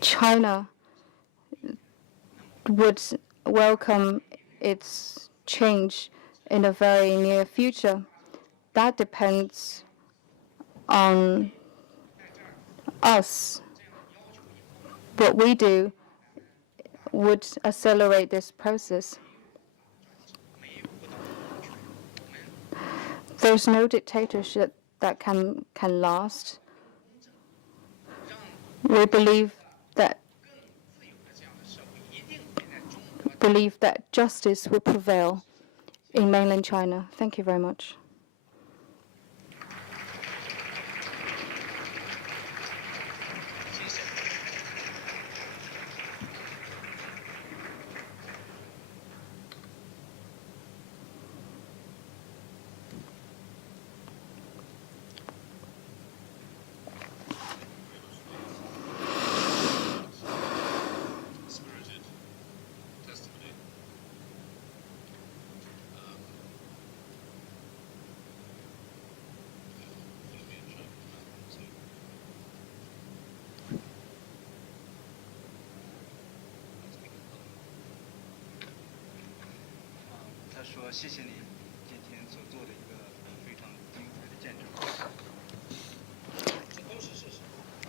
China would welcome its change in the very near future. That depends on us. What we do would accelerate this process. There's no dictatorship that can last. We believe that justice will prevail in mainland China. Thank you very much.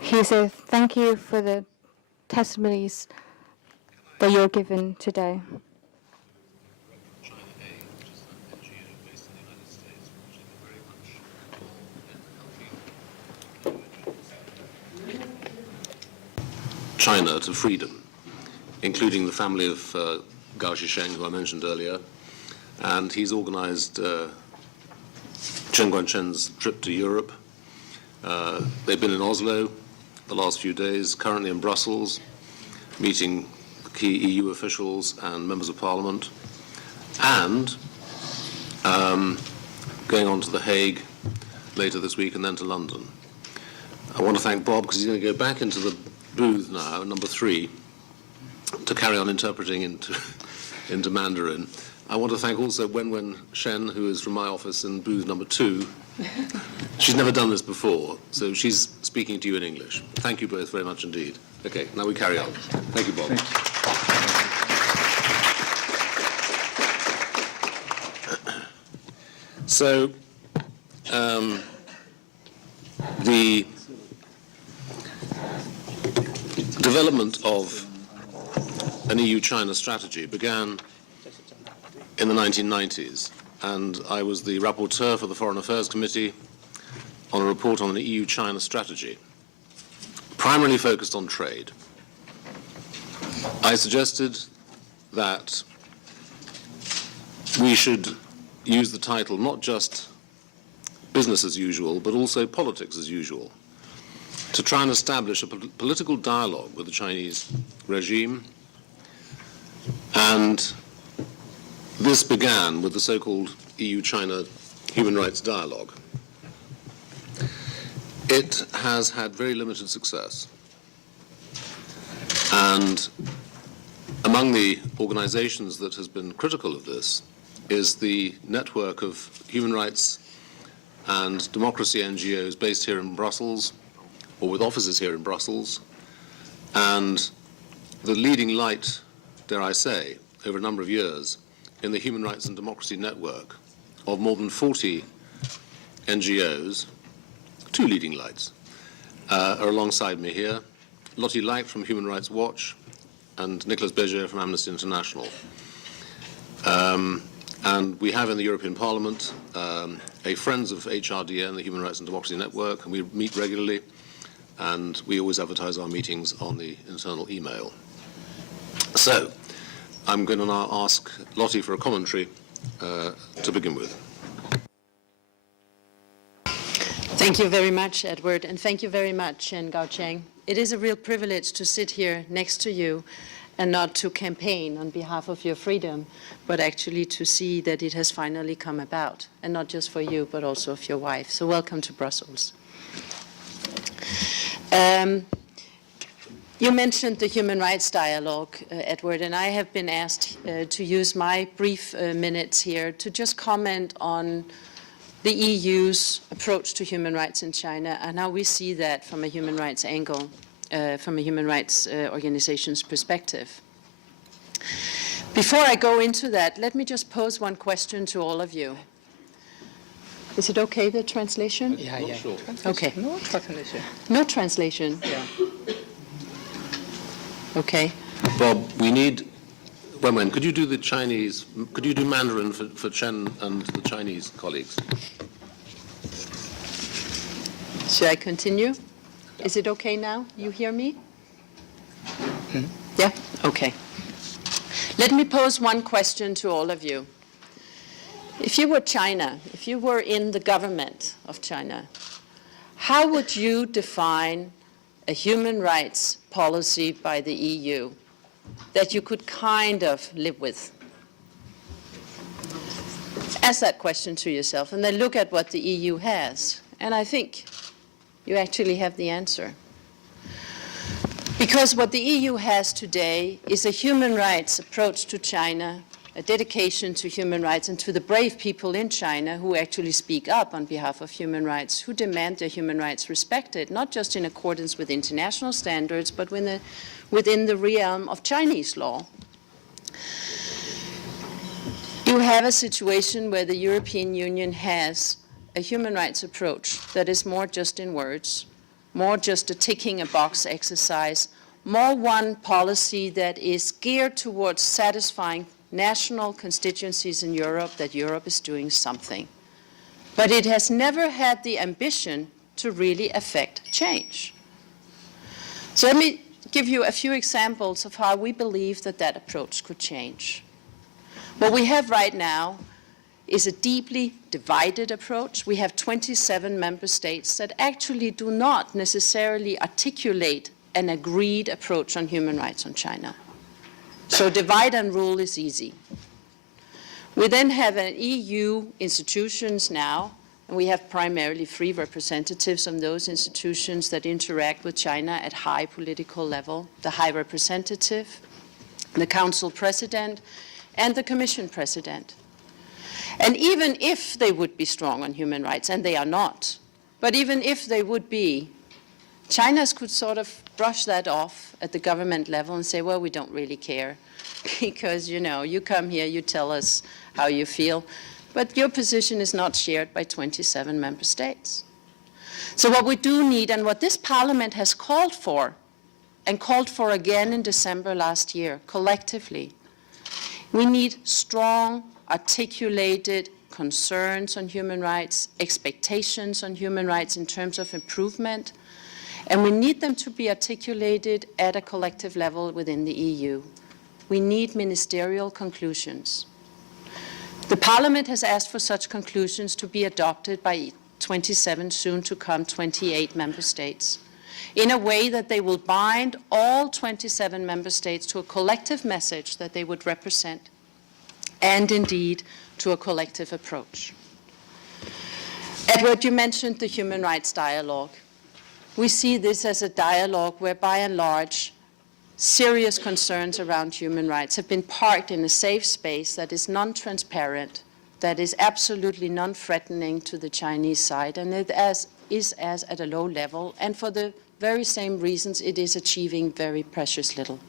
He said, thank you for the testimonies that you're given today. China to freedom, including the family of Gao Shisheng, who I mentioned earlier, and he's organized Chen Guangcheng's trip to Europe. They've been in Oslo the last few days, currently in Brussels, meeting key EU officials and members of parliament, and going on to The Hague later this week and then to London. I want to thank Bob because he's going to go back into the booth now, number 3, to carry on interpreting into Mandarin. I want to thank also Wenwen Shen, who is from my office in booth number 2. She's never done this before, so she's speaking to you in English. Thank you both very much indeed. Okay, now we carry on. Thank you, Bob. Thank you. So, the development of an EU-China strategy began in the 1990s, and I was the rapporteur for the Foreign Affairs Committee on a report on an EU-China strategy, primarily focused on trade. I suggested that we should use the title not just business as usual, but also politics as usual, to try and establish a political dialogue with the Chinese regime. And this began with the so-called EU-China Human Rights Dialogue. It has had very limited success. And among the organizations that has been critical of this is the network of human rights and democracy NGOs based here in Brussels, or with offices here in Brussels, and the leading light, dare I say, over a number of years, in the Human Rights and Democracy Network of more than 40 NGOs, 2 leading lights, are alongside me here. Lottie Light from Human Rights Watch and Nicolas Beger from Amnesty International. And we have in the European Parliament a Friends of HRDN, the Human Rights and Democracy Network, and we meet regularly, and we always advertise our meetings on the internal email. So, I'm going to now ask Lottie for a commentary to begin with. Thank you very much, Edward, and thank you very much, Chen Guangcheng. It is a real privilege to sit here next to you and not to campaign on behalf of your freedom, but actually to see that it has finally come about, and not just for you, but also for your wife. So welcome to Brussels. You mentioned the human rights dialogue, Edward, and I have been asked to use my brief minutes here to just comment on the EU's approach to human rights in China and how we see that from a human rights angle. from a human rights organization's perspective. Before I go into that, let me just pose one question to all of you. Is it okay, the translation? Yeah, yeah. Sure. Okay. No translation. No translation? Yeah. Okay. Bob, we need, Wenwen, could you do the Chinese, could you do Mandarin for Chen and the Chinese colleagues? Should I continue? Is it okay now? You hear me? Yeah? Okay. Let me pose one question to all of you. If you were China, if you were in the government of China, how would you define a human rights policy by the EU that you could kind of live with? Ask that question to yourself and then look at what the EU has. And I think you actually have the answer. Because what the EU has today is a human rights approach to China, a dedication to human rights and to the brave people in China who actually speak up on behalf of human rights, who demand their human rights respected, not just in accordance with international standards, but within the realm of Chinese law. You have a situation where the European Union has a human rights approach that is more just in words, more just a ticking a box exercise, more one policy that is geared towards satisfying national constituencies in Europe that Europe is doing something. But it has never had the ambition to really affect change. So let me give you a few examples of how we believe that that approach could change. What we have right now is a deeply divided approach. We have 27 member states that actually do not necessarily articulate an agreed approach on human rights on China. So divide and rule is easy. We then have an EU institutions now, and we have primarily 3 representatives of those institutions that interact with China at high political level: the High Representative, the Council President, and the Commission President. And even if they would be strong on human rights, and they are not, but even if they would be, China could sort of brush that off at the government level and say, well, we don't really care because, you know, you come here, you tell us how you feel, but your position is not shared by 27 member states. So what we do need, and what this Parliament has called for, and called for again in December last year, collectively, we need strong, articulated concerns on human rights, expectations on human rights in terms of improvement, and we need them to be articulated at a collective level within the EU. We need ministerial conclusions. The Parliament has asked for such conclusions to be adopted by 27, soon to come 28 member states, in a way that they will bind all 27 member states to a collective message that they would represent, and indeed to a collective approach. Edward, you mentioned the human rights dialogue. We see this as a dialogue where, by and large, serious concerns around human rights have been parked in a safe space that is non-transparent, that is absolutely non-threatening to the Chinese side, and it is at a low level, and for the very same reasons it is achieving very precious little.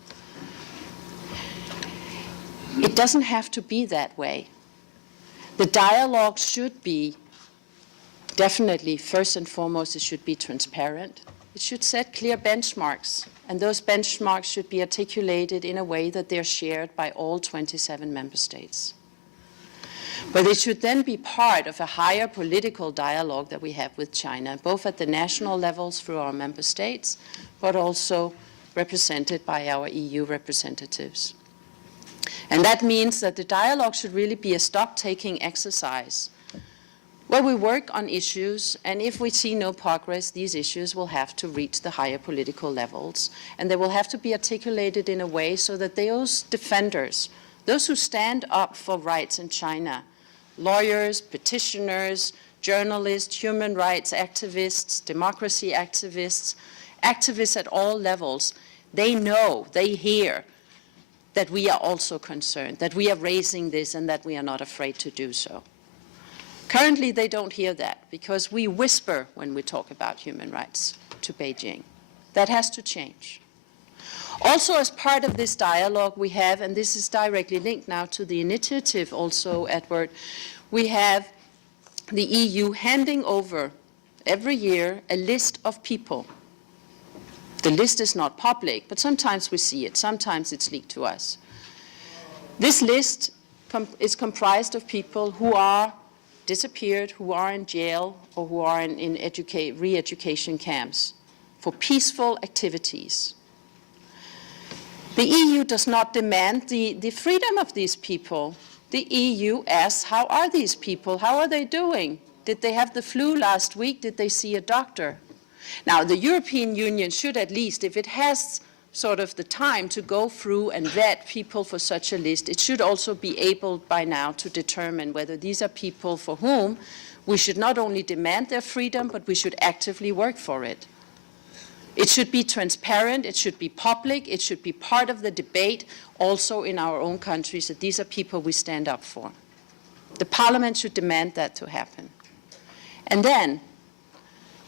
It doesn't have to be that way. The dialogue should be, definitely, first and foremost, it should be transparent. It should set clear benchmarks, and those benchmarks should be articulated in a way that they're shared by all 27 member states. But it should then be part of a higher political dialogue that we have with China, both at the national levels through our member states, but also represented by our EU representatives. And that means that the dialogue should really be a stock-taking exercise where we work on issues, and if we see no progress, these issues will have to reach the higher political levels, and they will have to be articulated in a way so that those defenders, those who stand up for rights in China, lawyers, petitioners, journalists, human rights activists, democracy activists, activists at all levels, they know, they hear that we are also concerned, that we are raising this and that we are not afraid to do so. Currently, they don't hear that because we whisper when we talk about human rights to Beijing. That has to change. Also, as part of this dialogue we have, and this is directly linked now to the initiative also, Edward, we have the EU handing over every year a list of people. The list is not public, but sometimes we see it, sometimes it's leaked to us. This list is comprised of people who are disappeared, who are in jail, or who are in re-education camps for peaceful activities. The EU does not demand the freedom of these people. The EU asks, how are these people? How are they doing? Did they have the flu last week? Did they see a doctor? Now, the European Union should at least, if it has sort of the time to go through and vet people for such a list, it should also be able by now to determine whether these are people for whom we should not only demand their freedom, but we should actively work for it. It should be transparent, it should be public, it should be part of the debate also in our own countries that these are people we stand up for. The Parliament should demand that to happen. And then,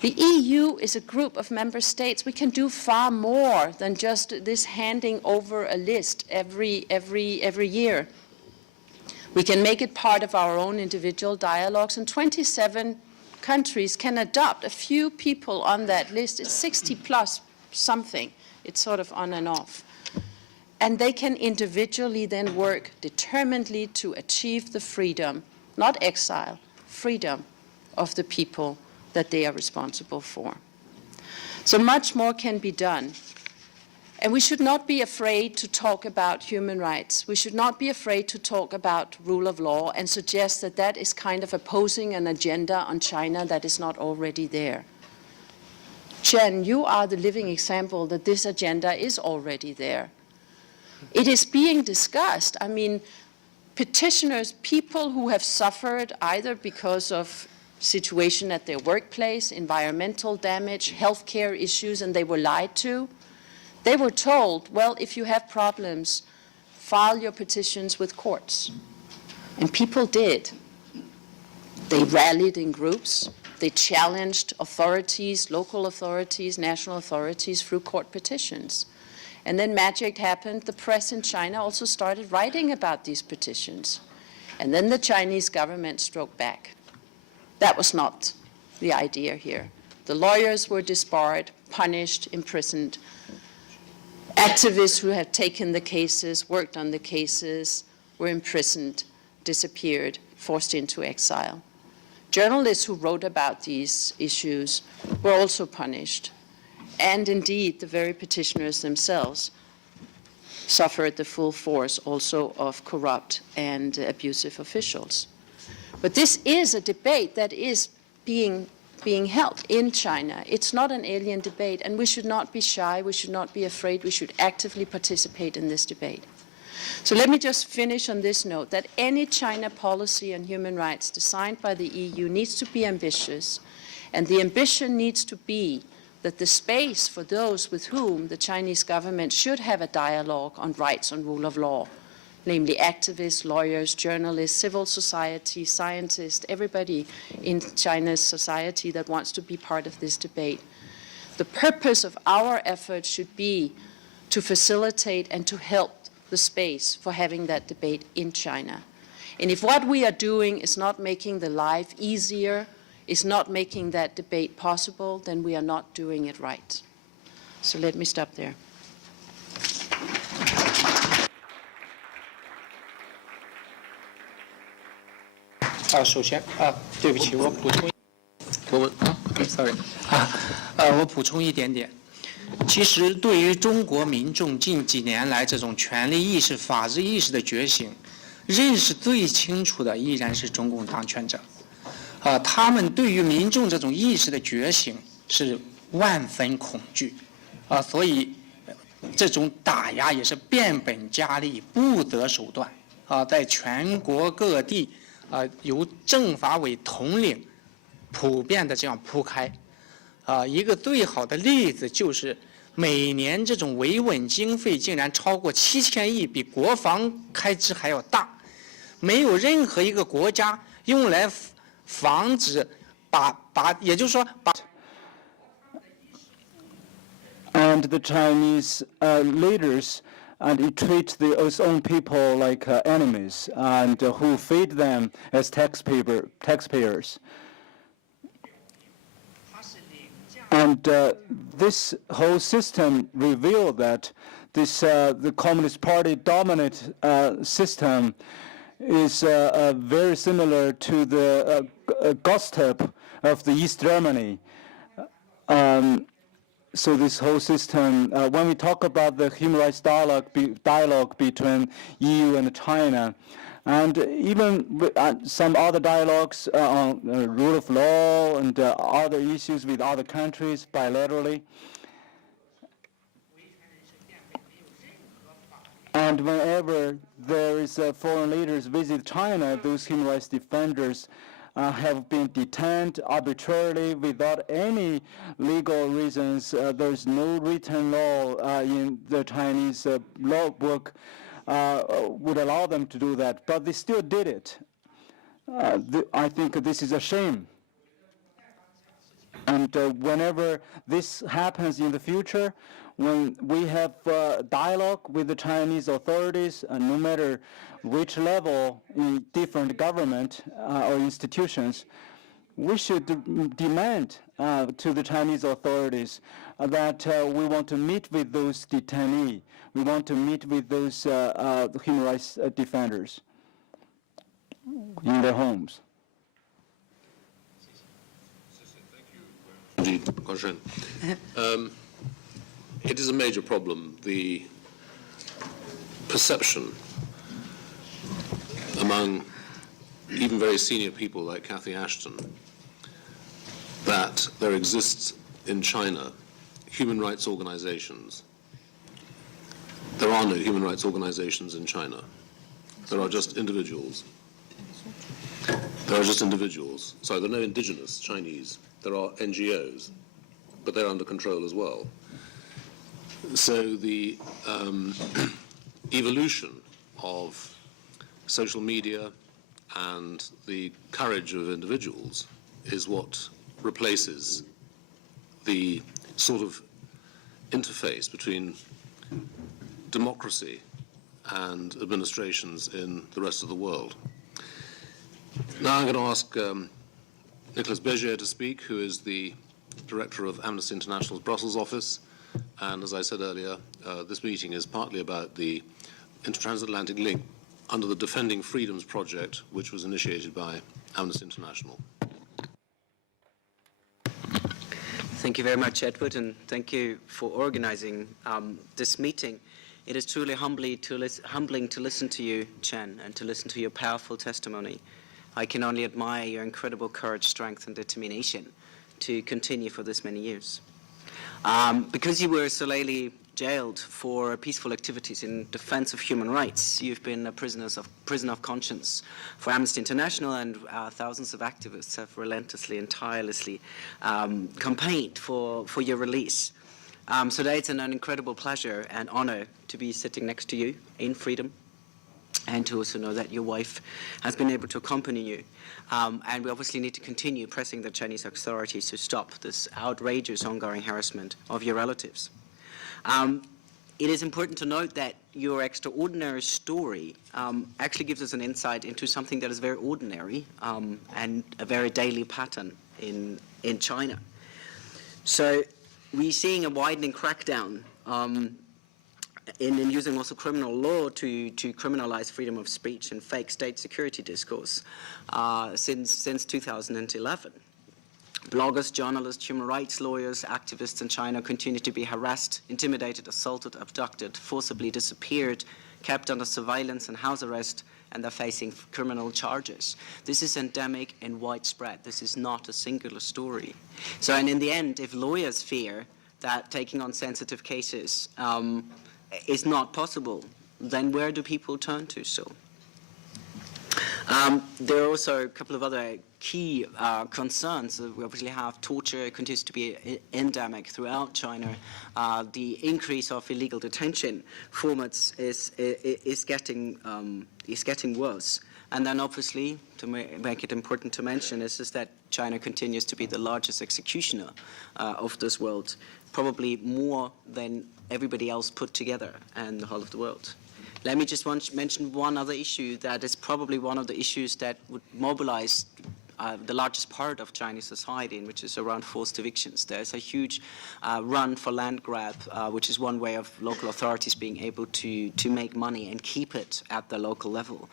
the EU is a group of member states. We can do far more than just this handing over a list every year. We can make it part of our own individual dialogues, and 27 countries can adopt a few people on that list. It's 60 plus something. It's sort of on and off. And they can individually then work determinedly to achieve the freedom, not exile, freedom of the people that they are responsible for. So much more can be done. And we should not be afraid to talk about human rights. We should not be afraid to talk about rule of law and suggest that that is kind of opposing an agenda on China that is not already there. Chen, you are the living example that this agenda is already there. It is being discussed. I mean, petitioners, people who have suffered either because of situation at their workplace, environmental damage, healthcare issues, and they were lied to. They were told, well, if you have problems, file your petitions with courts. And people did. They rallied in groups. They challenged authorities, local authorities, national authorities through court petitions. And then magic happened. The press in China also started writing about these petitions. And then the Chinese government struck back. That was not the idea here. The lawyers were disbarred, punished, imprisoned. Activists who had taken the cases, worked on the cases, were imprisoned, disappeared, forced into exile. Journalists who wrote about these issues were also punished. And indeed, the very petitioners themselves suffered the full force also of corrupt and abusive officials. But this is a debate that is being held in China. It's not an alien debate, and we should not be shy, we should not be afraid, we should actively participate in this debate. So let me just finish on this note, that any China policy on human rights designed by the EU needs to be ambitious, and the ambition needs to be that the space for those with whom the Chinese government should have a dialogue on rights and rule of law, namely activists, lawyers, journalists, civil society, scientists, everybody in China's society that wants to be part of this debate. The purpose of our efforts should be to facilitate and to help the space for having that debate in China. And if what we are doing is not making the life easier, is not making that debate possible, then we are not doing it right. So let me stop there. 首先对不起，我补充，sorry， 我补充一点点。其实，对于中国民众近几年来这种权利意识、法治意识的觉醒，认识最清楚的依然是中共当权者。他们对于民众这种意识的觉醒是万分恐惧，所以这种打压也是变本加厉、不择手段，在全国各地。由政法委统领，普遍的这样铺开，一个最好的例子就是每年这种维稳经费竟然超过7000亿，比国防开支还要大，没有任何一个国家用来防止也就是说把。and the Chinese leaders, and it treats its own people like enemies, and who feed them as taxpayers. And this whole system revealed that the Communist Party dominant system is very similar to the Gestapo of the East Germany. So this whole system, when we talk about the human rights dialogue between EU and China, and even some other dialogues on rule of law and other issues with other countries bilaterally. And whenever there is foreign leaders visit China, those human rights defenders have been detained arbitrarily without any legal reasons. There's no written law in the Chinese law book would allow them to do that, but they still did it. I think this is a shame. And whenever this happens in the future, when we have dialogue with the Chinese authorities, no matter which level in different government or institutions, we should demand to the Chinese authorities that we want to meet with those detainees. We want to meet with those human rights defenders in their homes. Indeed, Guangcheng. It is a major problem, the perception among even very senior people like Cathy Ashton that there exists in China human rights organizations. There are no human rights organizations in China. There are just individuals. There are just individuals. Sorry, there are no indigenous Chinese. There are NGOs, but they're under control as well. So the evolution of social media and the courage of individuals is what replaces the sort of interface between democracy and administrations in the rest of the world. Now I'm going to ask Nicolas Bégier to speak, who is the director of Amnesty International's Brussels office. And as I said earlier, this meeting is partly about the intertransatlantic link under the Defending Freedoms project, which was initiated by Amnesty International. Thank you very much, Edward, and thank you for organizing this meeting. It is truly humbling to listen to you, Chen, and to listen to your powerful testimony. I can only admire your incredible courage, strength, and determination to continue for this many years. Because you were so lately jailed for peaceful activities in defense of human rights, you've been a prisoner of conscience for Amnesty International, and thousands of activists have relentlessly and tirelessly campaigned for your release. So today it's an incredible pleasure and honor to be sitting next to you in freedom, and to also know that your wife has been able to accompany you. And we obviously need to continue pressing the Chinese authorities to stop this outrageous ongoing harassment of your relatives. It is important to note that your extraordinary story actually gives us an insight into something that is very ordinary and a very daily pattern in China. So we're seeing a widening crackdown in using also criminal law to criminalize freedom of speech and fake state security discourse since 2011. Bloggers, journalists, human rights lawyers, activists in China continue to be harassed, intimidated, assaulted, abducted, forcibly disappeared, kept under surveillance and house arrest, and they're facing criminal charges. This is endemic and widespread. This is not a singular story. So, and in the end, if lawyers fear that taking on sensitive cases is not possible, then where do people turn to? So there are also a couple of other key concerns. We obviously have torture continues to be endemic throughout China. The increase of illegal detention formats is getting worse. And then obviously, to make it important to mention, is that China continues to be the largest executioner of this world, probably more than everybody else put together in the whole of the world. Let me just mention one other issue that is probably one of the issues that would mobilize the largest part of Chinese society, and which is around forced evictions. There's a huge run for land grab, which is one way of local authorities being able to make money and keep it at the local level.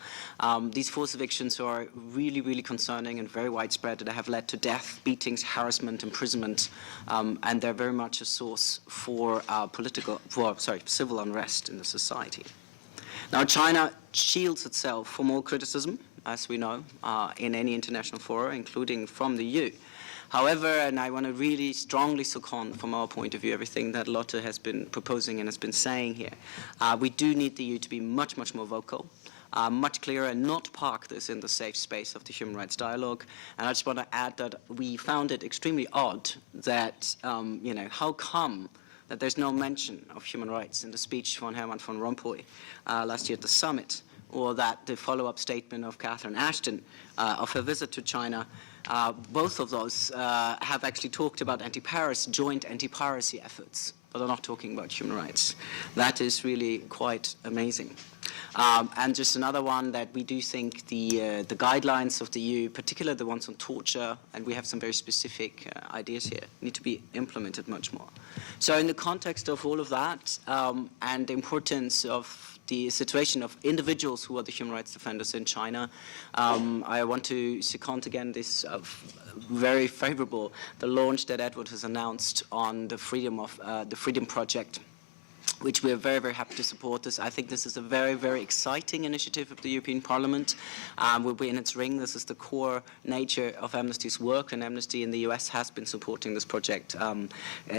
These forced evictions are really, really concerning and very widespread. They have led to death, beatings, harassment, imprisonment, and they're very much a source for civil unrest in the society. Now, China shields itself from all criticism, as we know, in any international fora, including from the EU. However, and I want to really strongly second from our point of view everything that Lotte has been proposing and has been saying here, we do need the EU to be much, much more vocal, much clearer, and not park this in the safe space of the human rights dialogue. And I just want to add that we found it extremely odd that, how come that there's no mention of human rights in the speech from Herman van Rompuy last year at the summit, or that the follow-up statement of Catherine Ashton of her visit to China. Both of those have actually talked about joint anti-piracy efforts, but are not talking about human rights. That is really quite amazing. And just another one, that we do think the guidelines of the EU, particularly the ones on torture, and we have some very specific ideas here, need to be implemented much more. So in the context of all of that, and the importance of the situation of individuals who are the human rights defenders in China, I want to second again this very favorable, the launch that Edward has announced on the Freedom Project, which we are very, very happy to support this. I think this is a very, very exciting initiative of the European Parliament. We'll be in its ring. This is the core nature of Amnesty's work, and Amnesty in the US has been supporting this project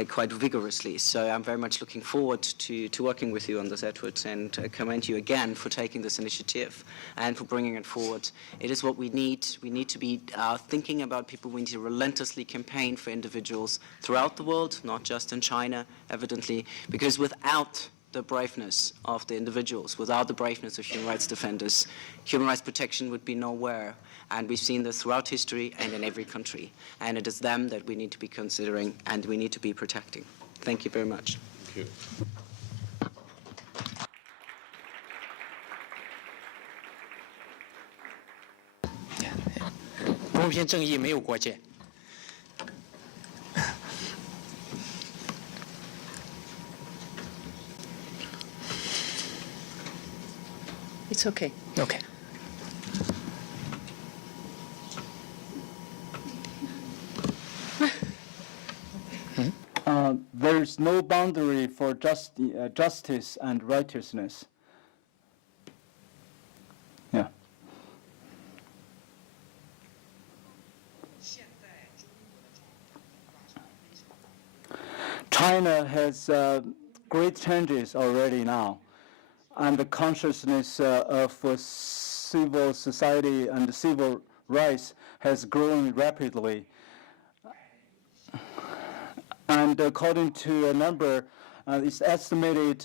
quite vigorously. So I'm very much looking forward to working with you on this, Edward, and commend you again for taking this initiative and for bringing it forward. It is what we need. We need to be thinking about people. We need to relentlessly campaign for individuals throughout the world, not just in China, evidently, because without the braveness of the individuals, without the braveness of human rights defenders, human rights protection would be nowhere. And we've seen this throughout history and in every country. And it is them that we need to be considering and we need to be protecting. Thank you very much. Thank you.公平正义没有国界。 It's okay. Okay. There's no boundary for justice and righteousness. Yeah. China has great changes already now, and the consciousness of civil society and civil rights has grown rapidly. And according to a number, it's estimated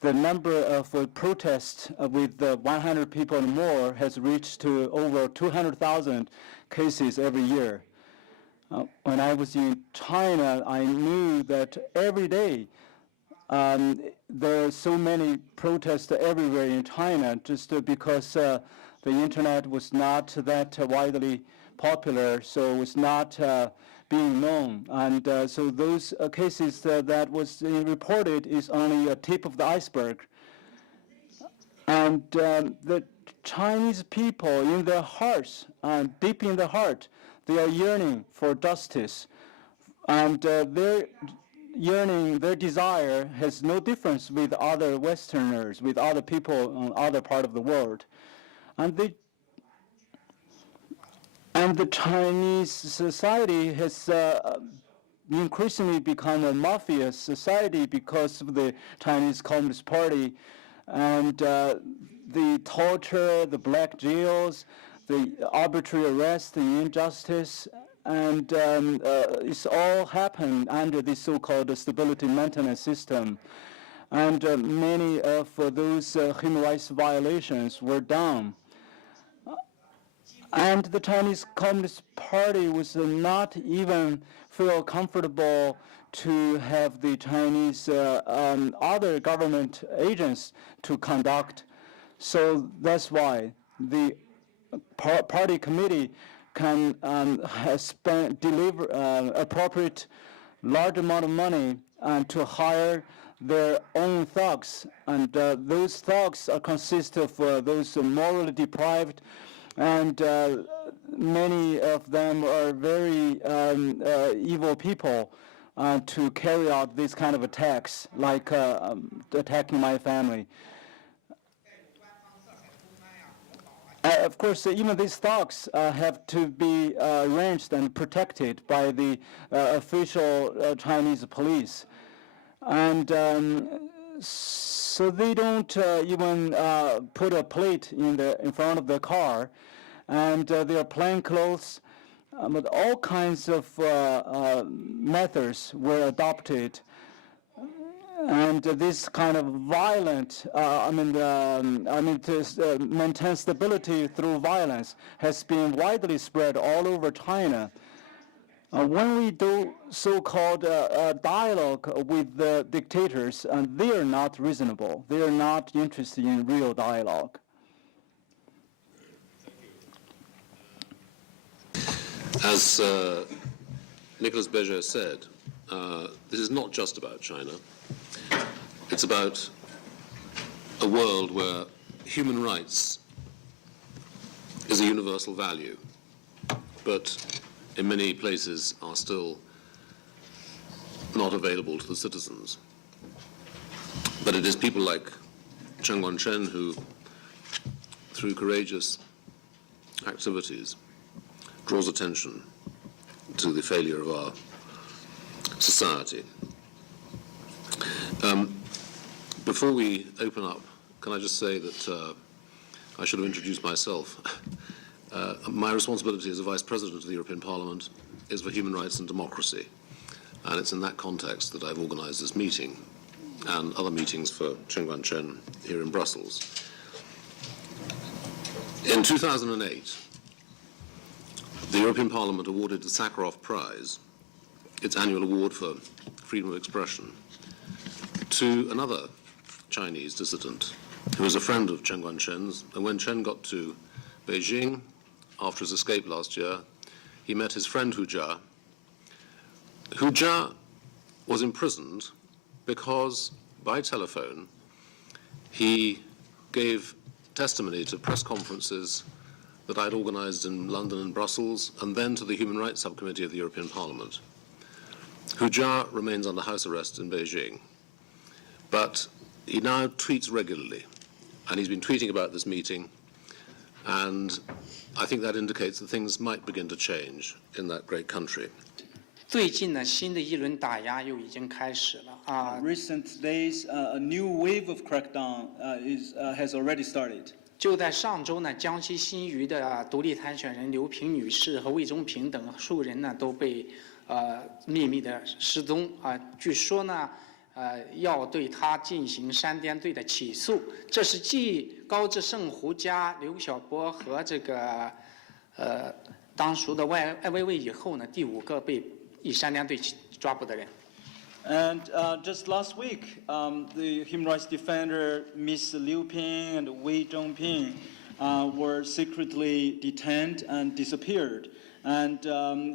the number of protests with 100 people or more has reached to over 200,000 cases every year. When I was in China, I knew that every day there are so many protests everywhere in China just because the internet was not that widely popular, so it was not being known. And so those cases that was reported is only a tip of the iceberg. And the Chinese people in their hearts, deep in their heart, they are yearning for justice. And their yearning, their desire has no difference with other Westerners, with other people in other part of the world. And the Chinese society has increasingly become a mafia society because of the Chinese Communist Party and the torture, the black jails, the arbitrary arrest, the injustice, and it's all happened under this so-called stability maintenance system. And many of those human rights violations were done. And the Chinese Communist Party was not even feel comfortable to have the Chinese other government agents to conduct. So that's why the party committee can deliver appropriate large amount of money to hire their own thugs, and those thugs consist of those morally deprived, and many of them are very evil people to carry out these kind of attacks, like attacking my family. Of course, even these thugs have to be arranged and protected by the official Chinese police. And so they don't even put a plate in front of the car, and their plain clothes, but all kinds of methods were adopted. And this kind of violent, to maintain stability through violence has been widely spread all over China. When we do so-called dialogue with the dictators, they are not reasonable. They are not interested in real dialogue. As Nicolas Béger said, this is not just about China. It's about a world where human rights is a universal value, but in many places are still not available to the citizens. But it is people like Chen Guangcheng who, through courageous activities, draws attention to the failure of our society. Before we open up, can I just say that I should have introduced myself. My responsibility as a Vice President of the European Parliament is for human rights and democracy, and it's in that context that I've organized this meeting and other meetings for Chen Guangcheng here in Brussels. In 2008, the European Parliament awarded the Sakharov Prize, its annual award for freedom of expression, to another Chinese dissident who was a friend of Chen Guangcheng's, and when Chen got to Beijing after his escape last year, he met his friend Hu Jia. Hu Jia was imprisoned because, by telephone, he gave testimony to press conferences that I'd organized in London and Brussels, and then to the Human Rights Subcommittee of the European Parliament. Hu Jia remains under house arrest in Beijing, but he now tweets regularly, and he's been tweeting about this meeting, and I think that indicates that things might begin to change in that great country. 最近呢，新的一轮打压又已经开始了啊。 Recent days, a new wave of crackdown has already started. 就在上周呢，江西新余的独立参选人刘平女士和魏忠平等数人呢都被秘密的失踪啊。据说呢，要对他进行3点罪的起诉。这是继高志胜、胡佳、刘晓波和这个当属的艾薇薇以后呢，第5个被以3点罪抓捕的人。 And just last week, the human rights defender Ms. Liu Ping and Wei Zhongping were secretly detained and disappeared. And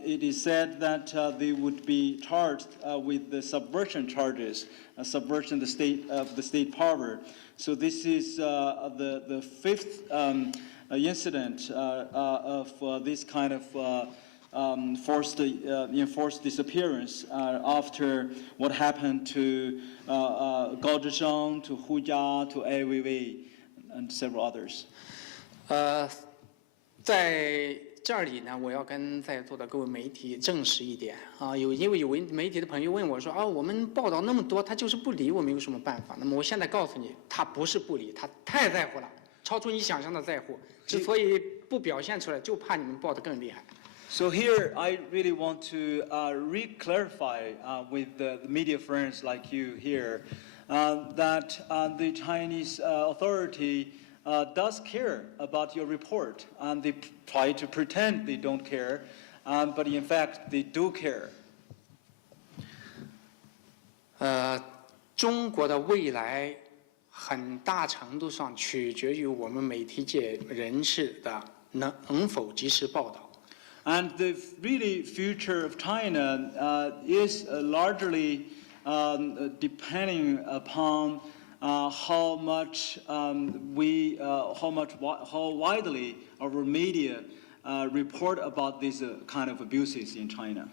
it is said that they would be charged with the subversion charges, subversion of the state power. So this is the 5th incident of this kind of enforced disappearance after what happened to Gao Zhisheng, to Hu Jia, to Ai Weiwei, and several others. 在这里呢，我要跟在座的各位媒体证实一点啊，因为有位媒体的朋友问我说啊，我们报道那么多，他就是不理我们有什么办法？那么我现在告诉你，他不是不理，他太在乎了，超出你想象的在乎。之所以不表现出来，就怕你们报得更厉害。 So here, I really want to re-clarify with the media friends like you here that the Chinese authority does care about your report, and they try to pretend they don't care, but in fact they do care. 中国的未来很大程度上取决于我们媒体界人士的能否及时报道。And the really future of China is largely depending upon how widely our media report about these kind of abuses in China.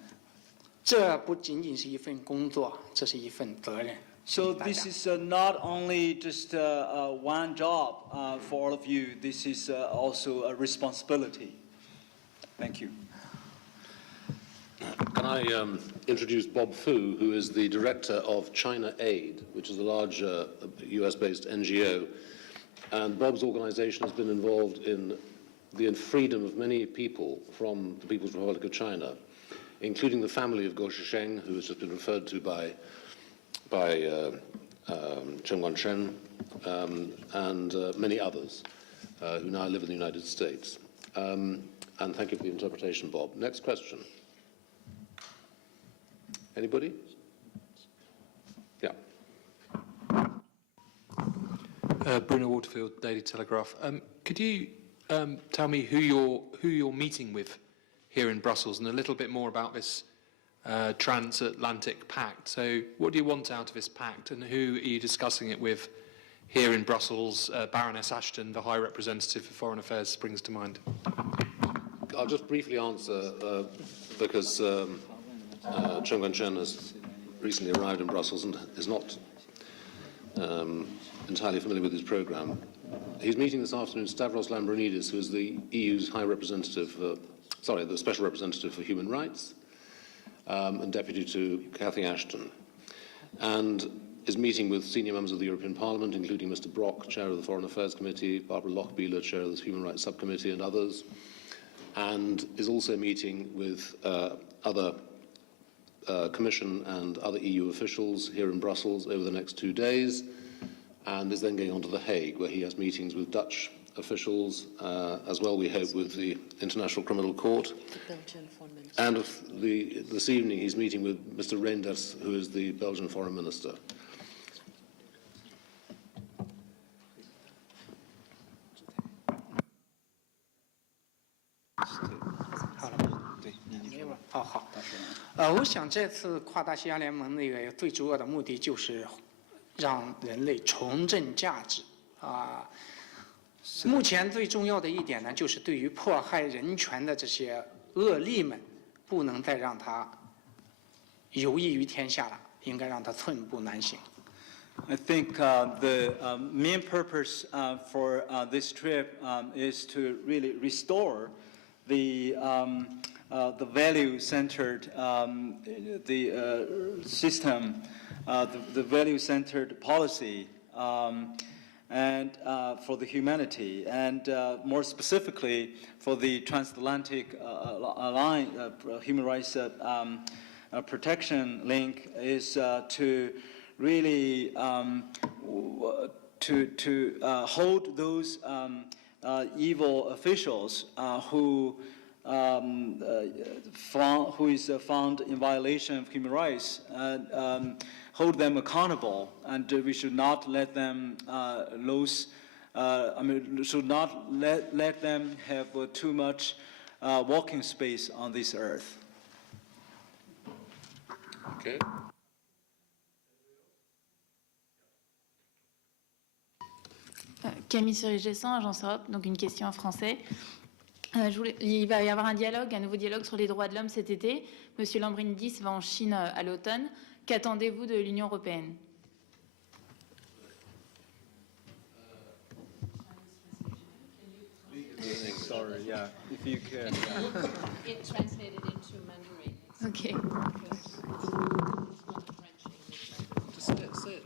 这不仅仅是一份工作，这是一份责任。 So this is not only just one job for all of you. This is also a responsibility. Thank you. Can I introduce Bob Fu, who is the director of China Aid, which is a large US-based NGO. And Bob's organization has been involved in the freedom of many people from the People's Republic of China, including the family of Guo Shisheng, who has just been referred to by Chen Guangcheng, and many others who now live in the United States. And thank you for the interpretation, Bob. Next question. Anybody? Yeah. Bruno Waterfield, Daily Telegraph. Could you tell me who you're meeting with here in Brussels, and a little bit more about this transatlantic pact? So, what do you want out of this pact, and who are you discussing it with here in Brussels? Baroness Ashton, the High Representative for Foreign Affairs, springs to mind. I'll just briefly answer because Chen Guangcheng has recently arrived in Brussels and is not entirely familiar with his programme. He's meeting this afternoon Stavros Lambrinidis, who is the EU's High Representative, the Special Representative for Human Rights, and Deputy to Cathy Ashton, and is meeting with senior members of the European Parliament, including Mr. Brok, Chair of the Foreign Affairs Committee, Barbara Lochbihler, Chair of the Human Rights Subcommittee, and others, and is also meeting with other Commission and other EU officials here in Brussels over the next 2 days, and is then going on to The Hague, where he has meetings with Dutch officials, as well, we hope, with the International Criminal Court. And this evening he's meeting with Mr. Reinders, who is the Belgian Foreign Minister.好，我想这次跨大西洋联盟那个最主要的目的就是让人类重振价值啊。目前最重要的一点呢，就是对于迫害人权的这些恶吏们，不能再让他游弋于天下了，应该让他寸步难行。I think the main purpose for this trip is to really restore the value-centered system, the value-centered policy, and for the humanity, and more specifically for the transatlantic human rights protection link is to really to hold those evil officials who is found in violation of human rights, hold them accountable, and we should not let them should not let them have too much walking space on this earth. Okay. Camille Cerise-Gessan, Agence Europe, donc une question en français. Il va y avoir un nouveau dialogue sur les droits de l'homme cet été. Monsieur Lambrinidis va en Chine à l'automne. Qu'attendez-vous de l'Union européenne? Sorry, yeah, if you can. It translated into Mandarin. Okay. Just say it.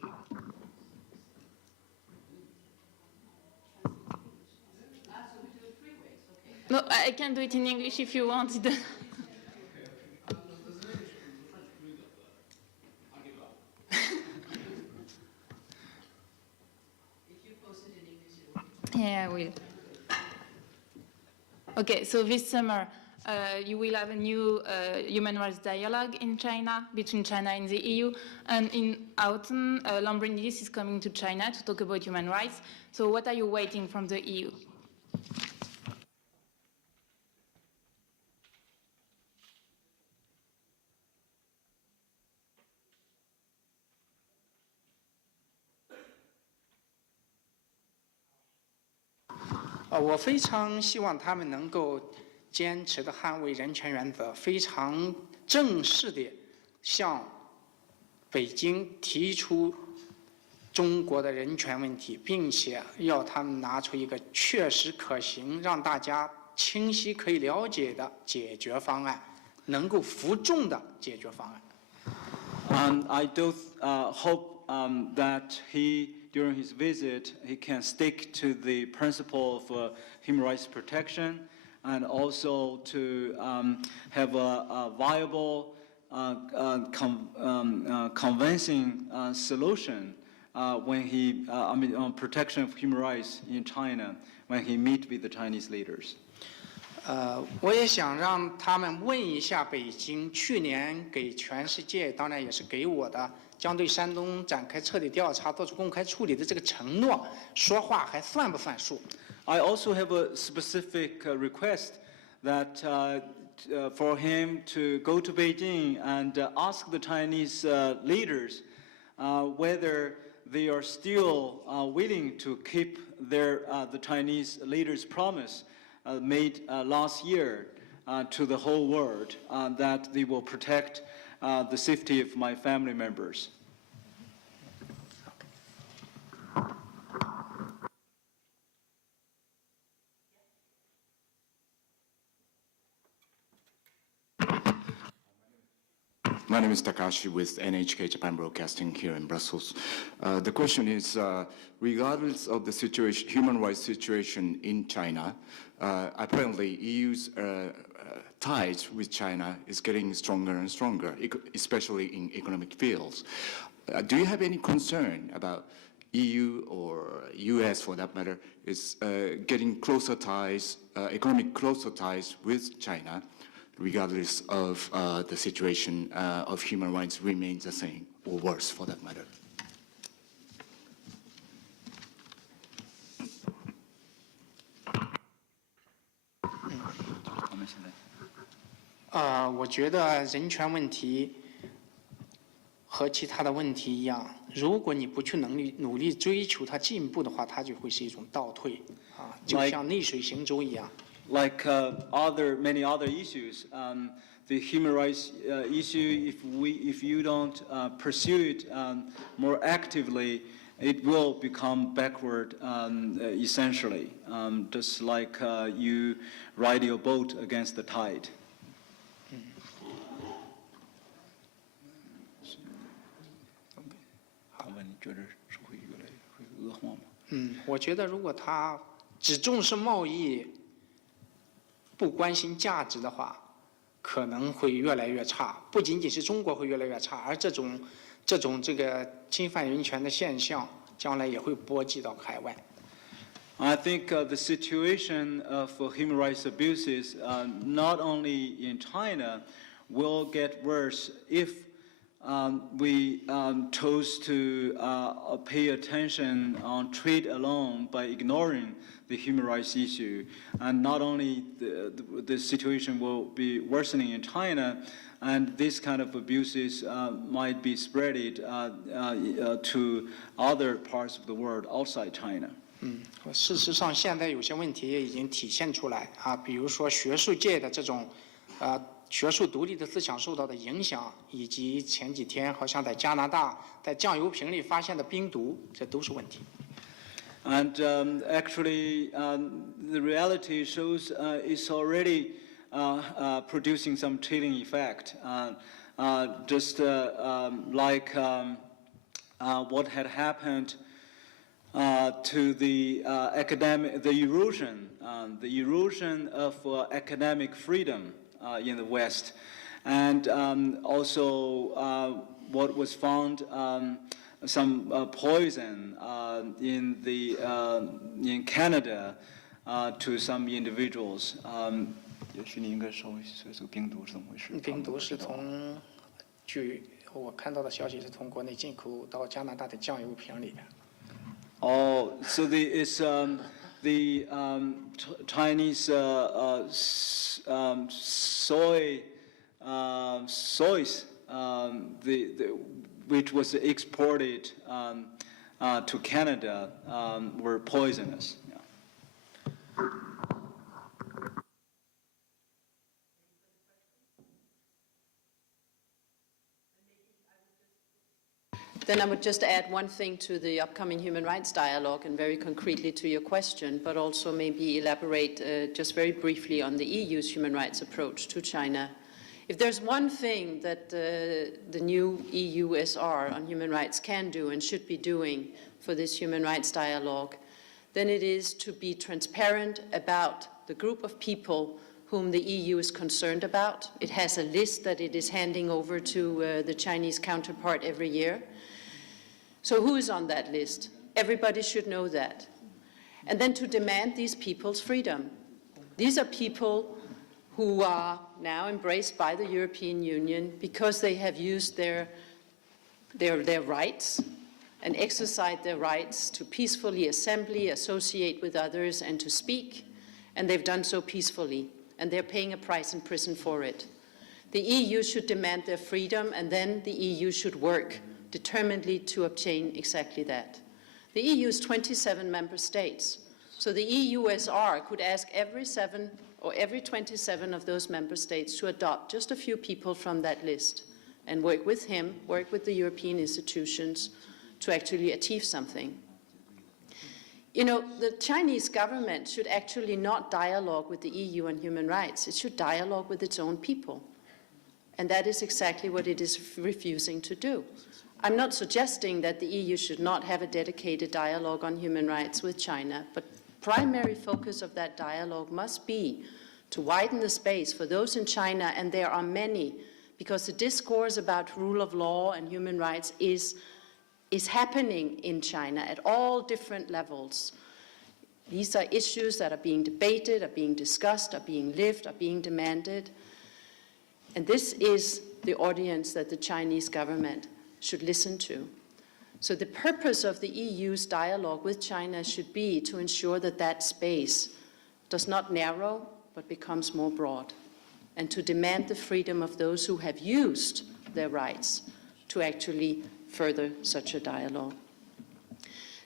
No, I can do it in English if you want. Yeah, I will. Okay, so this summer, you will have a new human rights dialogue in China, between China and the EU. And in autumn, Lambrinidis is coming to China to talk about human rights. So what are you waiting from the EU?我非常希望他们能够坚持的捍卫人权原则，非常正式的向北京提出中国的人权问题，并且要他们拿出一个确实可行、让大家清晰可以了解的解决方案，能够服众的解决方案。I do hope that during his visit, he can stick to the principle of human rights protection and also to have a viable, convincing solution when he, on protection of human rights in China when he meet with the Chinese leaders. 我也想让他们问一下北京，去年给全世界，当然也是给我的，将对山东展开彻底调查、做出公开处理的这个承诺，说话还算不算数？ I also have a specific request that for him to go to Beijing and ask the Chinese leaders whether they are still willing to keep the Chinese leaders' promise made last year to the whole world that they will protect the safety of my family members. My name is Takashi with NHK Japan Broadcasting here in Brussels. The question is, regardless of the situation, human rights situation in China, apparently EU's ties with China is getting stronger and stronger, especially in economic fields. Do you have any concern about EU or US, for that matter, is getting closer ties, economic closer ties with China, regardless of the situation of human rights remains the same or worse, for that matter? 我觉得人权问题和其他的问题一样，如果你不去努力追求它进步的话，它就会是一种倒退啊，就像逆水行舟一样。 Like many other issues, the human rights issue, if you don't pursue it more actively, it will become backward essentially, just like you ride your boat against the tide. 我觉得如果他只重视贸易，不关心价值的话，可能会越来越差。不仅仅是中国会越来越差，而这种侵犯人权的现象，将来也会波及到海外。 I think the situation of human rights abuses, not only in China, will get worse if we chose to pay attention on trade alone by ignoring the human rights issue. And not only the situation will be worsening in China, and this kind of abuses might be spreaded to other parts of the world outside China. 事实上，现在有些问题也已经体现出来啊，比如说学术界的这种学术独立的思想受到的影响，以及前几天好像在加拿大在酱油瓶里发现的冰毒，这都是问题。 And actually, the reality shows it's already producing some chilling effect, just like what had happened to the erosion of academic freedom in the West, and also what was found some poison in Canada to some individuals. 也许你应该稍微说这个病毒是怎么回事？病毒是从，据我看到的消息是从国内进口到加拿大的酱油瓶里面。Oh, so it's the Chinese soys which was exported to Canada were poisonous. Yeah. Then I would just add one thing to the upcoming human rights dialogue and very concretely to your question, but also maybe elaborate just very briefly on the EU's human rights approach to China. If there's one thing that the new EU-SR on human rights can do and should be doing for this human rights dialogue, then it is to be transparent about the group of people whom the EU is concerned about. It has a list that it is handing over to the Chinese counterpart every year. So who is on that list? Everybody should know that. And then to demand these people's freedom. These are people who are now embraced by the European Union because they have used their rights and exercised their rights to peacefully assemble, associate with others, and to speak. And they've done so peacefully. And they're paying a price in prison for it. The EU should demand their freedom, and then the EU should work determinedly to obtain exactly that. The EU is 27 member states. So the EU-SR could ask every 7 or every 27 of those member states to adopt just a few people from that list and work with him, work with the European institutions to actually achieve something. You know, the Chinese government should actually not dialogue with the EU on human rights. It should dialogue with its own people. And that is exactly what it is refusing to do. I'm not suggesting that the EU should not have a dedicated dialogue on human rights with China, but primary focus of that dialogue must be to widen the space for those in China, and there are many, because the discourse about rule of law and human rights is happening in China at all different levels. These are issues that are being debated, are being discussed, are being lived, are being demanded. And this is the audience that the Chinese government should listen to. So the purpose of the EU's dialogue with China should be to ensure that that space does not narrow, but becomes more broad, and to demand the freedom of those who have used their rights to actually further such a dialogue.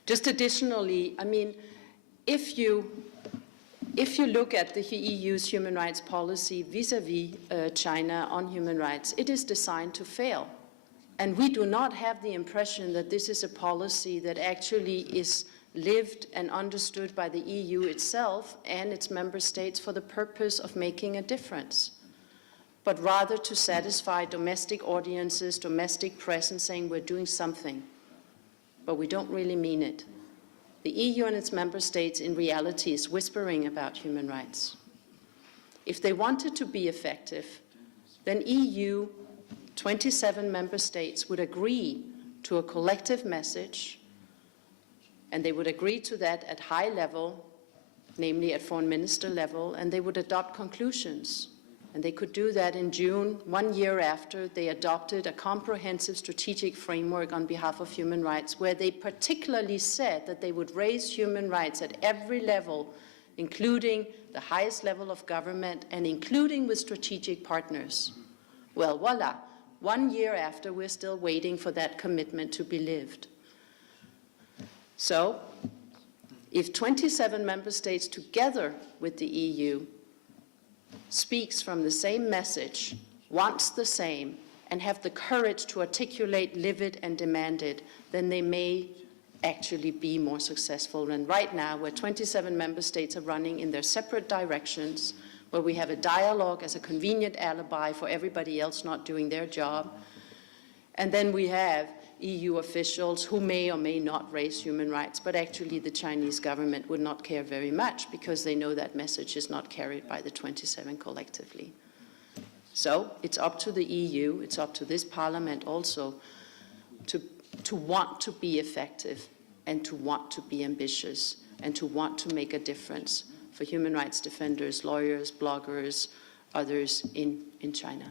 Just additionally, I mean, if you look at the EU's human rights policy vis-à-vis China on human rights, it is designed to fail. And we do not have the impression that this is a policy that actually is lived and understood by the EU itself and its member states for the purpose of making a difference, but rather to satisfy domestic audiences, domestic press, and saying we're doing something, but we don't really mean it. The EU and its member states in reality is whispering about human rights. If they wanted to be effective, then EU 27 member states would agree to a collective message, and they would agree to that at high level, namely at foreign minister level, and they would adopt conclusions. And they could do that in June, 1 year after they adopted a comprehensive strategic framework on behalf of human rights, where they particularly said that they would raise human rights at every level, including the highest level of government and including with strategic partners. Well, voila. 1 year after, we're still waiting for that commitment to be lived. So, if 27 member states together with the EU speaks from the same message, wants the same, and have the courage to articulate, live it, and demand it, then they may actually be more successful. And right now, where 27 member states are running in their separate directions, where we have a dialogue as a convenient alibi for everybody else not doing their job, and then we have EU officials who may or may not raise human rights, but actually the Chinese government would not care very much because they know that message is not carried by the 27 collectively. So it's up to the EU, it's up to this parliament also to to want to be effective and to want to be ambitious and to want to make a difference for human rights defenders, lawyers, bloggers, others in China.